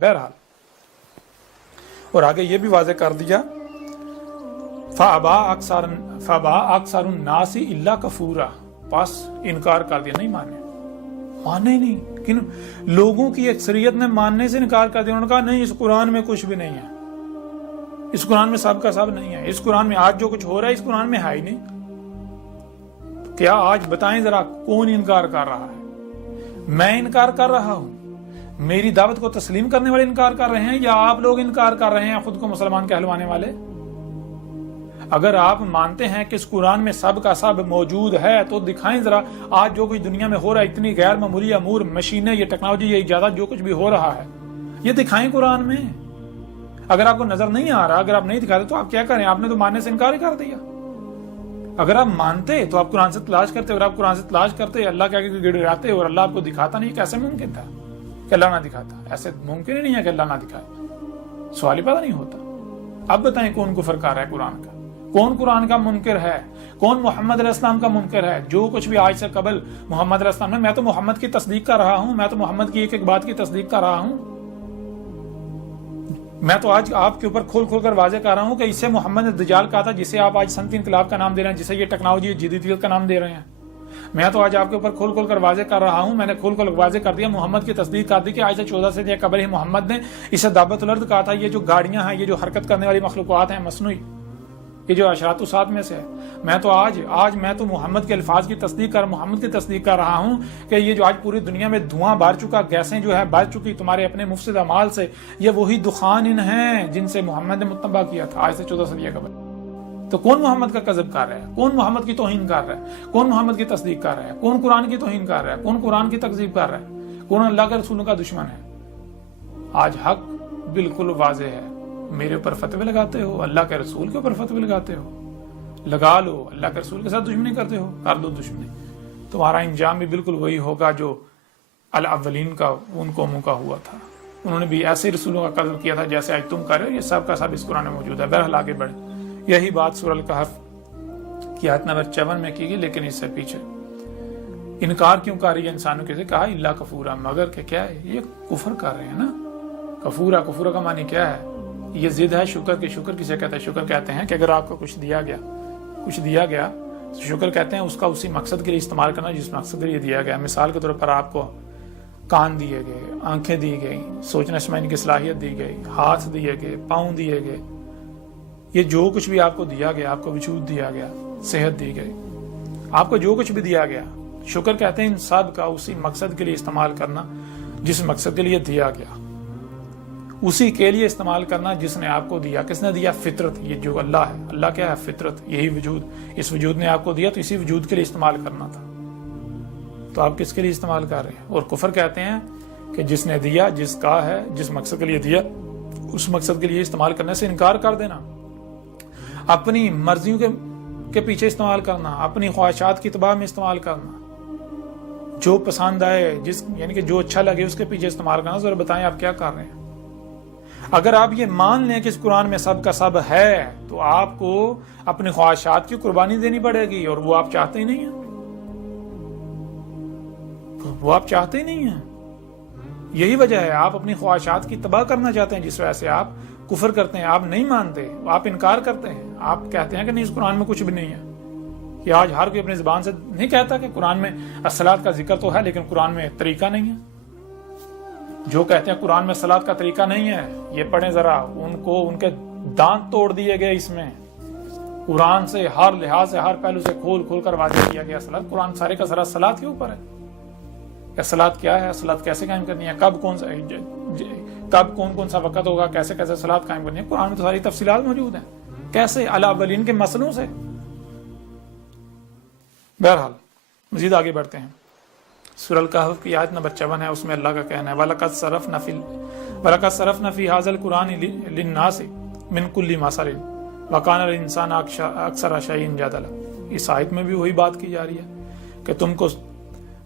बहरहाल, और आगे ये भी वाज़ेह कर दिया, फ़अबा अक्सरुन नासी इल्ला कफूरा, बस इनकार कर दिया, नहीं माने ही नहीं। किन लोगों की अक्सरियत ने मानने से इनकार कर दिया। उन्होंने कहा नहीं, इस कुरान में कुछ भी नहीं है, इस कुरान में सब का सब नहीं है, इस कुरान में आज जो कुछ हो रहा है इस कुरान में है ही नहीं। क्या आज बताएं जरा, कौन इनकार कर रहा है? मैं इनकार कर रहा हूं, मेरी दावत को तस्लीम करने वाले इनकार कर रहे हैं, या आप लोग इनकार कर रहे हैं खुद को मुसलमान कहलवाने वाले? अगर आप मानते हैं कि इस कुरान में सब का सब मौजूद है तो दिखाएं जरा, आज जो कुछ दुनिया में हो रहा है, इतनी गैर मामूली अमूर, मशीनें, ये टेक्नोलॉजी, ये इजाजत, जो कुछ भी हो रहा है, ये दिखाएं कुरान में। अगर आपको नजर नहीं आ रहा, अगर आप नहीं दिखाते तो आप क्या करें? आपने तो मानने से इनकार ही कर दिया। अगर आप मानते तो आप कुरान से तलाश करते, अगर आप कुरान से तलाश करते, अल्लाह के आगे गिड़गिड़ाते और अल्लाह आपको दिखाता नहीं, कैसे मुमकिन था कि अल्लाह ना दिखाता? ऐसे मुमकिन ही नहीं है कि अल्लाह ना दिखाए, सवाल ही पैदा नहीं होता। अब बताएं कौन कुफर कर रहा है कुरान का? कौन कुरान का मुनकिर है? कौन मोहम्मद अलैहिस्सलाम का मुनकिर है? जो कुछ भी आज से कबल मोहम्मद अलैहिस्सलाम ने, मैं तो मोहम्मद की तस्दीक कर रहा हूं, मैं तो मोहम्मद की एक एक बात की तस्दीक कर रहा हूं। मैं तो आज आपके ऊपर खोल खोल कर वाज़ेह कर रहा हूं कि इससे मोहम्मद ने दज्जाल कहा था, जिसे आप आज सनती इनकलाब का नाम दे रहे हैं, जिसे ये टेक्नोलॉजी जदीदियत का नाम दे रहे हैं। मैं तो आज आपके ऊपर खोल खोल कर वाज़ेह कर रहा हूं, मैंने खोल खोल वाज़ेह कर दिया, मोहम्मद की तस्दीक कर दी कि आज से 14 से कबल ही मोहम्मद ने इसे दाबतुल अर्द कहा था। ये जो गाड़ियां हैं, ये जो हरकत करने वाली मखलूक़ात हैं मसनूई, ये जो अशरातु सात में से है, मैं तो आज मैं तो मोहम्मद के अल्फाज की तस्दीक कर, मोहम्मद की तस्दीक कर रहा हूं कि ये जो आज पूरी दुनिया में धुआं भर चुका, गैसें जो है भर चुकी तुम्हारे अपने मुफसिद अमाल से, ये वही दुखान इन हैं जिनसे मोहम्मद ने मुत्तबा किया था आज से 14 सदी कबल। तो कौन मोहम्मद का कज़ब कर रहा है? कौन मोहम्मद की तौहीन कर रहा है? कौन मोहम्मद की तस्दीक कर रहा है? कौन कुरान की तौहीन कर रहा है? कौन कुरान की तकज़ीब कर रहा है? कौन अल्लाह के रसूलों का दुश्मन है? आज हक बिल्कुल वाज़ेह है। मेरे ऊपर फतवे लगाते हो, अल्लाह के रसूल के ऊपर फतवे लगाते हो, लगा लो। अल्लाह के रसूल के साथ दुश्मनी करते हो, कर लो दुश्मनी। तुम्हारा अंजाम भी बिल्कुल वही होगा जो अल अव्वलीन का उन कौमों का हुआ था। उन्होंने भी ऐसे रसूलों का कत्ल किया था जैसे आज तुम कर रहे हो। ये सब का सब इस कुरान में मौजूद है। बहरहाल आगे बढ़े। यही बात सूरह अल कहफ की आयत नंबर 54 में की गई, लेकिन इससे पीछे इनकार क्यों कर रही है इंसानों के? कहा इल्ला कफूरा, मगर के क्या है? ये कुफर कर रहे हैं ना। कफूरा, कफूरा का मानी क्या है? ये जिद है शुक्र की। शुक्र किसे कहते हैं? शुक्र कहते हैं कि अगर आपको कुछ दिया गया तो शुक्र कहते हैं उसका उसी मकसद के लिए इस्तेमाल करना जिस मकसद के लिए दिया गया। मिसाल के तौर पर आपको कान दिए गए, आंखें दी गई, सोचने समझने की सलाहियत दी गई, हाथ दिए गए, पाँव दिए गए, ये जो कुछ भी आपको दिया गया, आपको वजूद दिया गया, सेहत दी गई, आपको जो कुछ भी दिया गया, शुक्र कहते हैं इन सब का उसी मकसद के लिए इस्तेमाल करना जिस मकसद के लिए दिया गया, उसी के लिए इस्तेमाल करना जिसने आपको दिया। किसने दिया? फितरत। ये जो अल्लाह है, अल्लाह क्या है? फितरत। यही वजूद, इस वजूद ने आपको दिया तो इसी वजूद के लिए इस्तेमाल करना था। तो आप किसके लिए इस्तेमाल कर रहे हैं? और कुफर कहते हैं कि जिसने दिया, जिसका है, जिस मकसद के लिए दिया, उस मकसद के लिए इस्तेमाल करने से इनकार कर देना, अपनी मर्जियों के पीछे इस्तेमाल करना, अपनी ख्वाहिशात की तबाह में इस्तेमाल करना, जो पसंद आए, जिस यानी कि जो अच्छा लगे उसके पीछे इस्तेमाल करना। जरा बताएं आप क्या कर रहे हैं? अगर आप ये मान लें कि इस कुरान में सब का सब है तो आपको अपनी ख्वाहिशात की कुर्बानी देनी पड़ेगी, और वो आप चाहते ही नहीं है। वो आप चाहते ही नहीं है। यही वजह है, आप अपनी ख्वाहिशात की तबाह करना चाहते हैं, जिस वजह से आप कुफर करते हैं। आप नहीं मानते, आप इनकार करते हैं, आप कहते हैं कि नहीं, इस कुरान में कुछ भी नहीं है। कि आज हर कोई अपनी जुबान से नहीं कहता कि कुरान में अस्सलात का जिक्र तो है लेकिन कुरान में तरीका नहीं है। जो कहते हैं कुरान में सलात का तरीका नहीं है, ये पढ़ें जरा, उनको उनके दांत तोड़ दिए गए। इसमें कुरान से हर लिहाज से, हर पहलू से खोल खोल कर वाज़ेह किया गया सलात। कुरान सारे का सारा सलात के ऊपर है। सलात क्या है, सलात कैसे कायम करनी है, कब कौन सा वक्त होगा, कैसे कैसे सलात कायम करनी है, कुरान में तो सारी तफसीलात मौजूद हैं। कैसे? अल अव्वलीन के मसलों से। बहरहाल मजीद आगे बढ़ते हैं। सूरह अल कहफ की आयत नंबर 54 है, उसमें अल्लाह का कहना है, वलक़द सरफ़ना फ़ी हाज़ल कुरान लिन्नास मिन कुल्ली मसल व कान अल इंसान अक्सर शैइन जदला। इस आयत में भी वही बात की जा रही है कि तुमको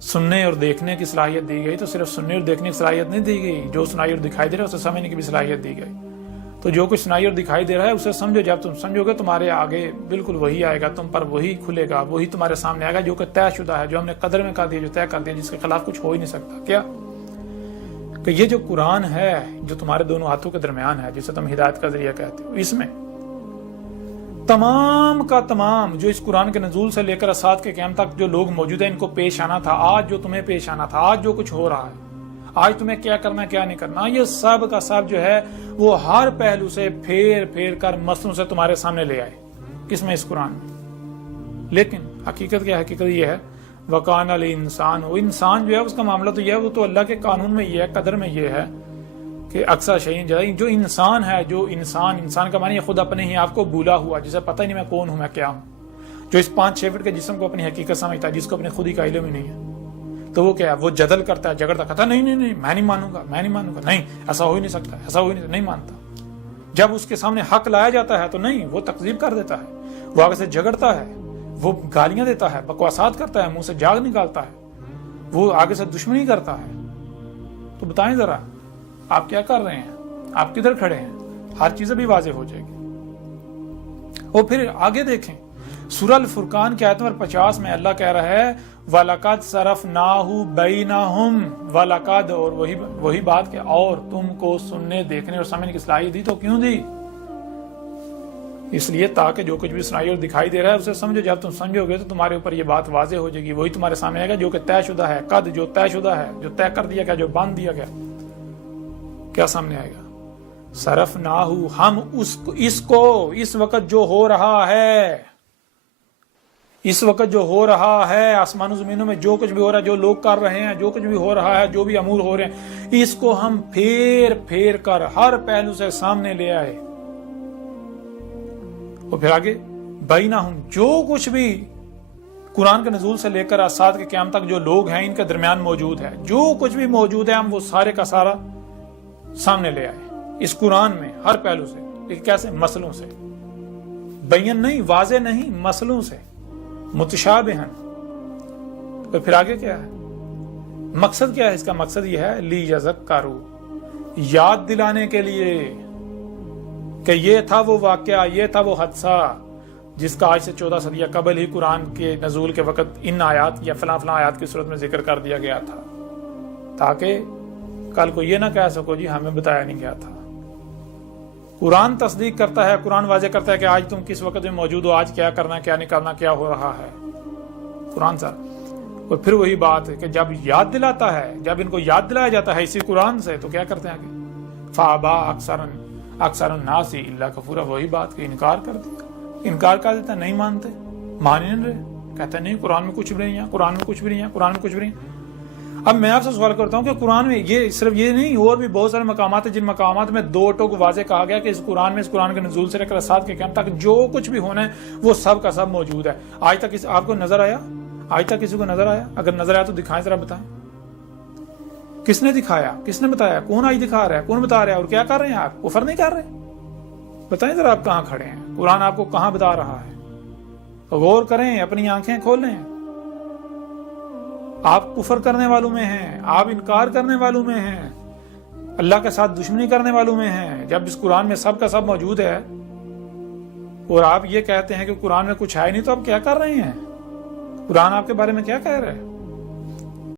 सुनने और देखने की सलाहियत दी गई, तो सिर्फ सुनने और देखने की सलाहियत नहीं दी गई, जो सुनाई और दिखाई दे रहा है उसे समझने की भी सलाहियत दी गई। तो जो कुछ सुनाई और दिखाई दे रहा है उसे समझो। जब तुम समझोगे तुम्हारे आगे बिल्कुल वही आएगा, तुम पर वही खुलेगा, वही तुम्हारे सामने आएगा जो कि तयशुदा है, जो हमने कदर में कर दिया, जो तय कर दिया, जिसके खिलाफ कुछ हो ही नहीं सकता। क्या? کہ یہ جو قرآن ہے جو تمہارے دونوں ہاتھوں کے درمیان ہے، جسے تم ہدایت کا ذریعہ کہتے ہو، اس میں تمام کا تمام جو اس قرآن کے نزول سے لے کر اسات کے قیام تک جو لوگ موجود ہیں ان کو پیش آنا تھا، آج جو تمہیں پیش آنا تھا، آج جو کچھ ہو رہا ہے، آج تمہیں کیا کرنا ہے کیا نہیں کرنا، یہ سب کا سب جو ہے وہ ہر پہلو سے پھیر پھیر کر مسلوں سے تمہارے سامنے لے آئے، کس میں؟ اس قرآن میں۔ لیکن حقیقت کیا ہے؟ حقیقت یہ ہے وَقَانَ الْإِنسَانُ، وہ انسان جو ہے اس کا معاملہ تو یہ ہے، وہ تو اللہ کے قانون میں یہ ہے، قدر میں یہ ہے کہ اکثر شیئن جو انسان ہے، جو انسان کا معنی خود اپنے ہی آپ کو بھولا ہوا، جسے پتہ ہی نہیں میں کون ہوں، میں کیا ہوں، جو اس 5-6 فٹ کے جسم کو اپنی حقیقت سمجھتا ہے، جس کو اپنی خودی کا علم ہی نہیں ہے، تو وہ کیا ہے؟ وہ جدل کرتا ہے، جھگڑتا، کہتا نہیں میں نہیں مانوں گا، نہیں ایسا ہو ہی نہیں سکتا، ایسا ہو ہی نہیں مانتا۔ جب اس کے سامنے حق لایا جاتا ہے تو نہیں، وہ تکذیب کر دیتا ہے، وہ آگے سے جھگڑتا ہے، وہ گالیاں دیتا ہے، بکواسات کرتا ہے، منہ سے جاگ نکالتا ہے، وہ آگے سے دشمنی کرتا ہے۔ تو بتائیں ذرا آپ کیا کر رہے ہیں؟ آپ کدھر کھڑے ہیں؟ ہر چیز بھی واضح ہو جائے گی۔ اور پھر آگے دیکھیں سورہ الفرقان کی آیت نمبر 50 میں اللہ کہہ رہا ہے وَلَقَدْ صَرَفْنَاهُ بَيْنَهُمْ وَلَقَدْ، اور وہی بات کہ اور تم کو سننے دیکھنے اور سمجھنے کی صلاحیت دی، تو کیوں دی؟ اس لیے تاکہ جو کچھ بھی سنائی اور دکھائی دے رہا ہے اسے سمجھو، جب تم سمجھو گے تو تمہارے اوپر یہ بات واضح ہو جائے گی، وہی تمہارے سامنے آئے گا جو کہ طے شدہ ہے، قد جو طے شدہ ہے، جو طے کر دیا گیا، جو باندھ دیا گیا، کیا سامنے آئے گا؟ صرفناہ، ہم اس وقت جو ہو رہا ہے، اس وقت جو ہو رہا ہے آسمان و زمینوں میں جو کچھ بھی ہو رہا ہے، جو لوگ کر رہے ہیں، جو کچھ بھی ہو رہا ہے، جو بھی امور ہو رہے ہیں، اس کو ہم پھیر پھیر کر ہر پہلو سے سامنے لے آئے۔ اور پھر آگے بینہم، جو کچھ بھی قرآن کے نزول سے لے کر اسات کے قیام تک جو لوگ ہیں ان کے درمیان موجود ہے، جو کچھ بھی موجود ہے ہم وہ سارے کا سارا سامنے لے آئے اس قرآن میں ہر پہلو سے۔ لیکن کیسے؟ مسئلوں سے، بین نہیں، واضح نہیں، مسئلوں سے، متشابہن۔ تو پھر آگے کیا ہے؟ مقصد کیا ہے اس کا؟ مقصد یہ ہے لیذکروا، یاد دلانے کے لیے کہ یہ تھا وہ واقعہ، یہ تھا وہ حادثہ جس کا آج سے 14 صدیہ قبل ہی قرآن کے نزول کے وقت ان آیات یا فلاں آیات کی صورت میں ذکر کر دیا گیا تھا، تاکہ کل کو یہ نہ کہہ سکو جی ہمیں بتایا نہیں گیا تھا۔ قرآن تصدیق کرتا ہے، قرآن واضح کرتا ہے کہ آج تم کس وقت میں موجود ہو، آج کیا کرنا، کیا نہیں کرنا، کیا ہو رہا ہے قرآن سے۔ اور پھر وہی بات ہے کہ جب یاد دلاتا ہے، جب ان کو یاد دلایا جاتا ہے اسی قرآن سے، تو کیا کرتے ہیں آگے؟ فَأَبَىٰ اکثر الناس الا کفورا، وہی بات کہ انکار کر دیا، انکار کر دیتا، نہیں مانتے، مان ہی نہیں رہے، کہتے نہیں قرآن میں کچھ بھی نہیں ہے، قرآن میں کچھ بھی نہیں ہے، قرآن میں کچھ بھی نہیں۔ اب میں آپ سے سوال کرتا ہوں کہ قرآن میں یہ صرف یہ نہیں، اور بھی بہت سارے مقامات ہیں جن مقامات میں دو ٹوک واضح کہا گیا کہ اس قرآن کے نزول سے لے کر اسات کے قیام تک جو کچھ بھی ہونا ہے وہ سب کا سب موجود ہے۔ آج تک آپ کو نظر آیا؟ آج تک کسی کو نظر آیا؟ اگر نظر آیا تو دکھائیں، ذرا بتائیں کس نے دکھایا، کس نے بتایا، کون آج دکھا رہا ہے، کون بتا رہا ہے، اور کیا کر رہے ہیں آپ؟ کفر نہیں کر رہے؟ بتائیں ذرا آپ کہاں کھڑے ہیں، قرآن آپ کو کہاں بتا رہا ہے؟ غور کریں، اپنی آنکھیں کھولیں۔ آپ کفر کرنے والوں میں ہیں، آپ انکار کرنے والوں میں ہیں، اللہ کے ساتھ دشمنی کرنے والوں میں ہیں، جب اس قرآن میں سب کا سب موجود ہے اور آپ یہ کہتے ہیں کہ قرآن میں کچھ ہے نہیں، تو آپ کیا کر رہے ہیں؟ قرآن آپ کے بارے میں کیا کہہ رہا ہے؟